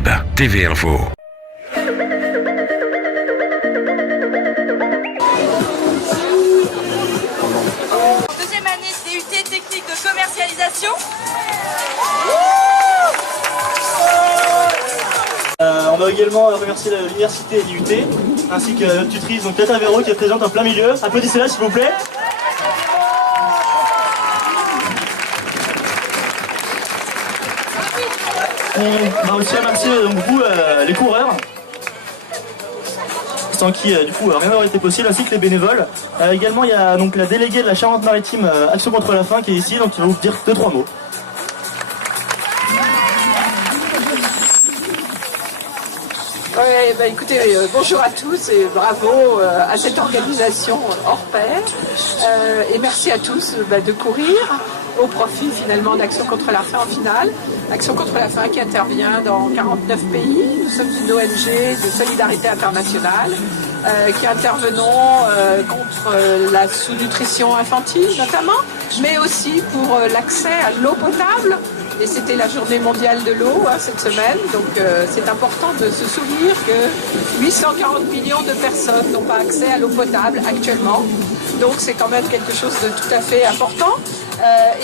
hebben. TV Info. Deuxième année DUT technique de commercialisation. On va également remercier l'université DUT ainsi que notre tutrice, donc Tata Véro, qui est présente en plein milieu. Applaudissez-la s'il vous plaît. On va aussi remercier donc, vous, les coureurs, sans qui du coup rien n'aurait été possible, ainsi que les bénévoles. Également il y a donc la déléguée de la Charente-Maritime Action contre la faim qui est ici, donc qui va vous dire 2-3 mots. Ouais, bah écoutez, bonjour à tous et bravo à cette organisation hors pair. Et merci à tous de courir au profit finalement d'Action contre la faim en finale. Action contre la faim qui intervient dans 49 pays. Nous sommes une ONG de solidarité internationale qui intervenons contre la sous-nutrition infantile notamment, mais aussi pour l'accès à l'eau potable. Et c'était la journée mondiale de l'eau cette semaine, donc c'est important de se souvenir que 840 millions de personnes n'ont pas accès à l'eau potable actuellement. Donc c'est quand même quelque chose de tout à fait important.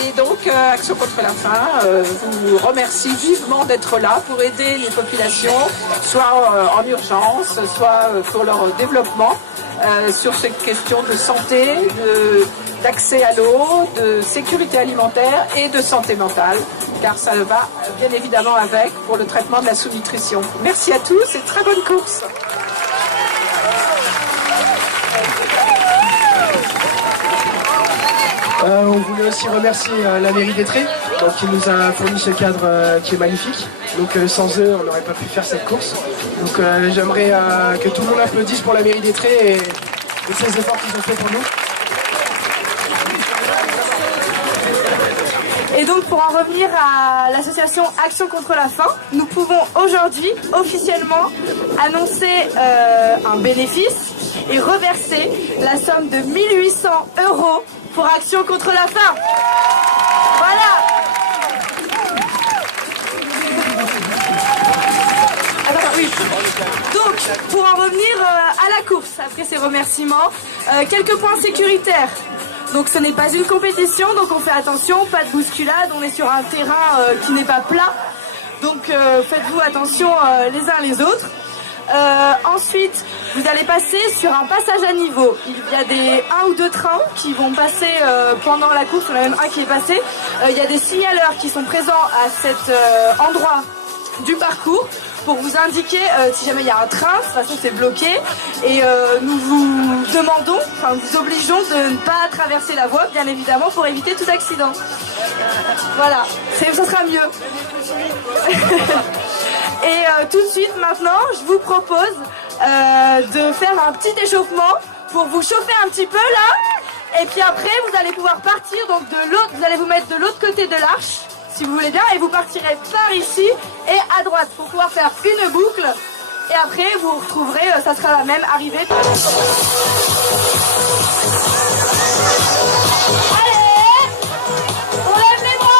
Et donc Action contre la faim vous remercie vivement d'être là pour aider les populations, soit en urgence, soit pour leur développement, sur ces questions de santé, d'accès à l'eau, de sécurité alimentaire et de santé mentale, car ça va bien évidemment avec pour le traitement de la sous-nutrition. Merci à tous et très bonne course. On voulait aussi remercier la mairie d'Étré, qui nous a fourni ce cadre qui est magnifique. Donc sans eux, on n'aurait pas pu faire cette course. Donc j'aimerais que tout le monde applaudisse pour la mairie d'Étré et ces efforts qu'ils ont fait pour nous. Et donc pour en revenir à l'association Action contre la faim, nous pouvons aujourd'hui officiellement annoncer un bénéfice et reverser la somme de 1 800 € pour Action contre la faim. Voilà. Alors, oui. Donc pour en revenir à la course, après ces remerciements, quelques points sécuritaires. Donc ce n'est pas une compétition, donc on fait attention, pas de bousculade, on est sur un terrain qui n'est pas plat. Donc faites-vous attention les uns les autres. Ensuite, vous allez passer sur un passage à niveau. Il y a un ou deux trains qui vont passer pendant la course, on a même un qui est passé. Il y a des signaleurs qui sont présents à cet endroit du parcours pour vous indiquer si jamais il y a un train. De toute façon c'est bloqué et nous vous demandons, enfin nous vous obligeons de ne pas traverser la voie, bien évidemment, pour éviter tout accident. Voilà, ça sera mieux. Et tout de suite maintenant je vous propose de faire un petit échauffement pour vous chauffer un petit peu là, et puis après vous allez pouvoir partir donc de l'autre, vous allez vous mettre de l'autre côté de l'arche si vous voulez bien, et vous partirez par ici et à droite pour pouvoir faire une boucle, et après vous retrouverez, ça sera la même arrivée. Allez, on lève les bras.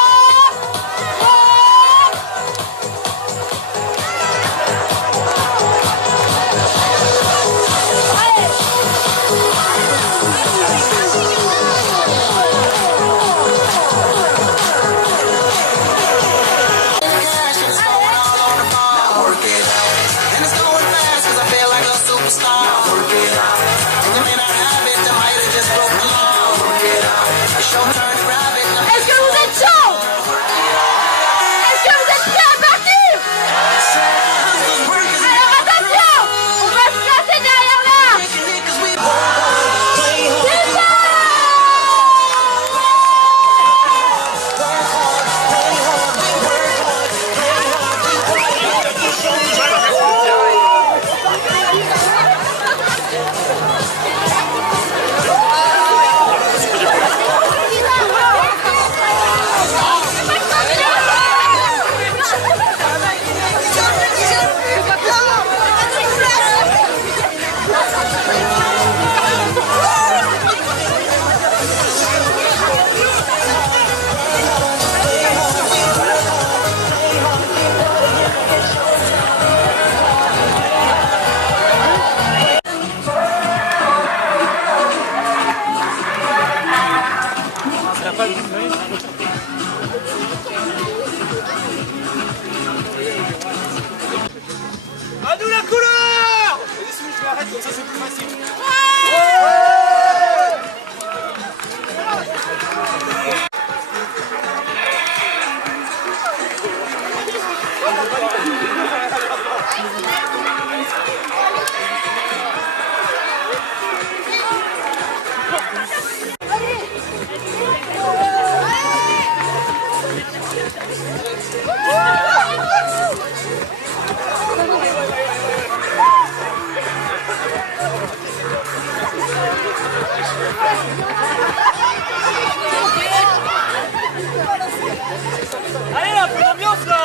Allez là, peu d'ambiance là.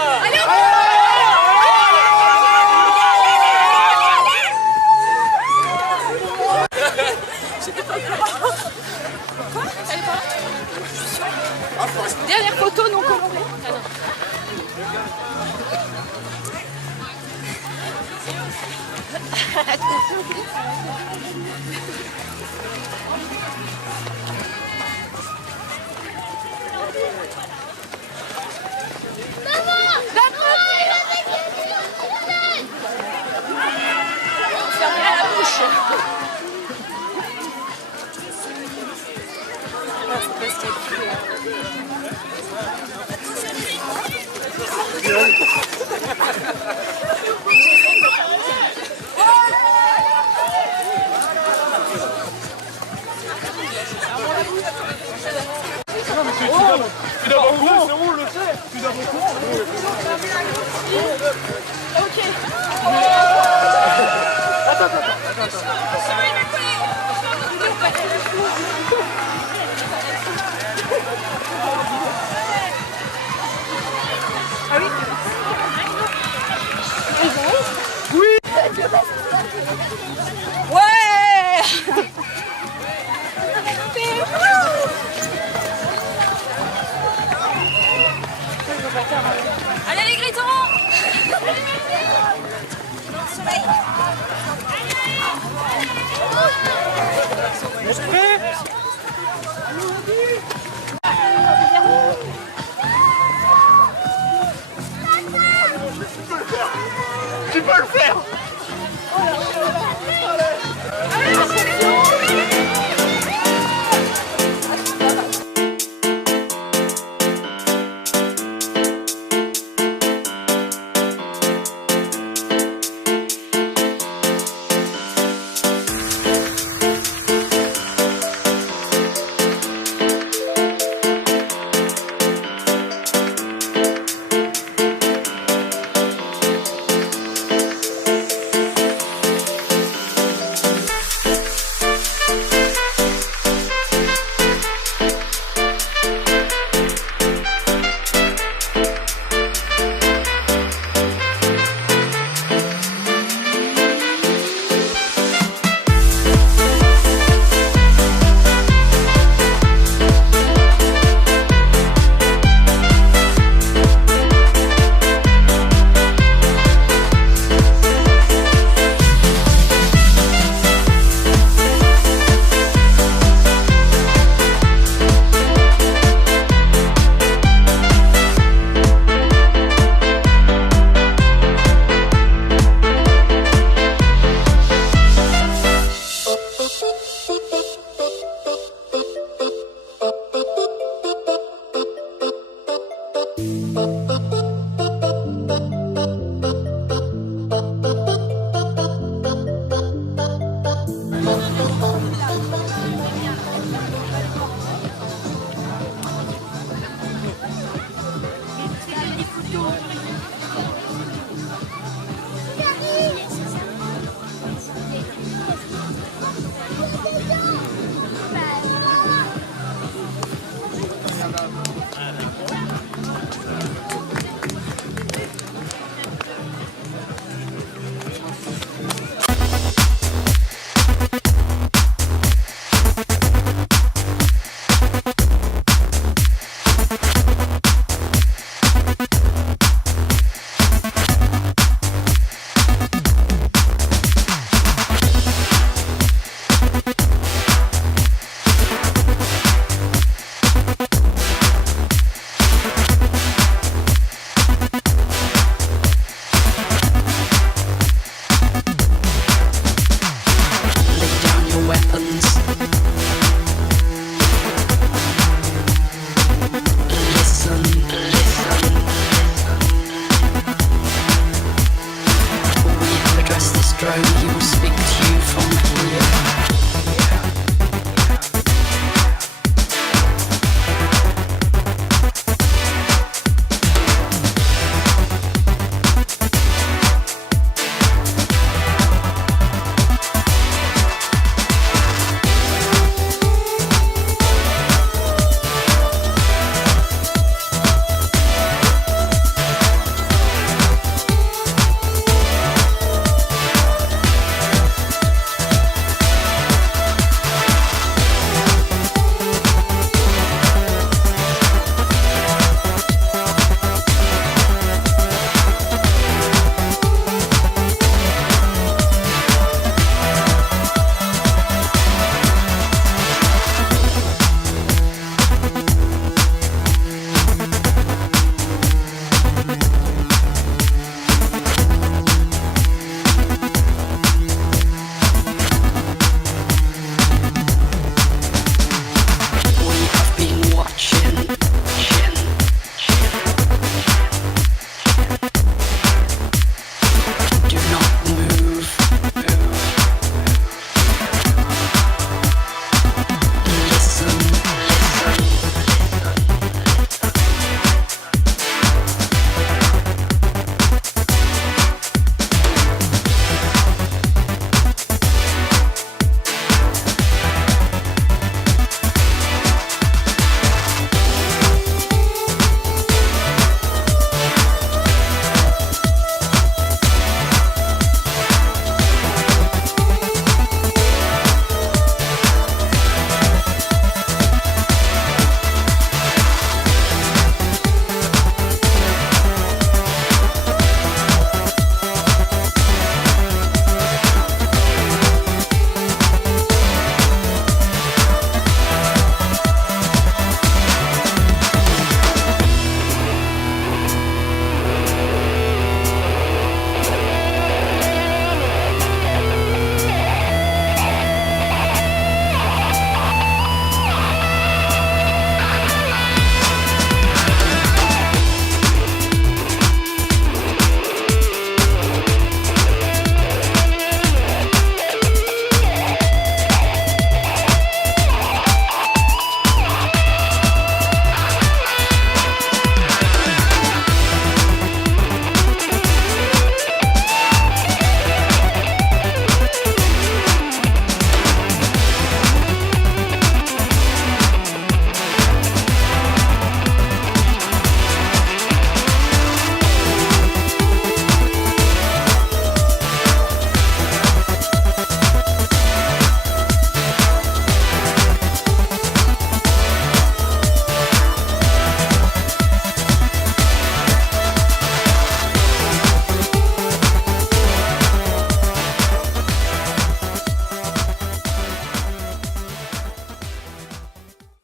Dernière photo non commandée. Fermez la bouche. Tu dois beaucoup, c'est où on le sait. Tu dois beaucoup. Ok. Ouais. Allez les gritons. Tu peux le faire. Everybody looking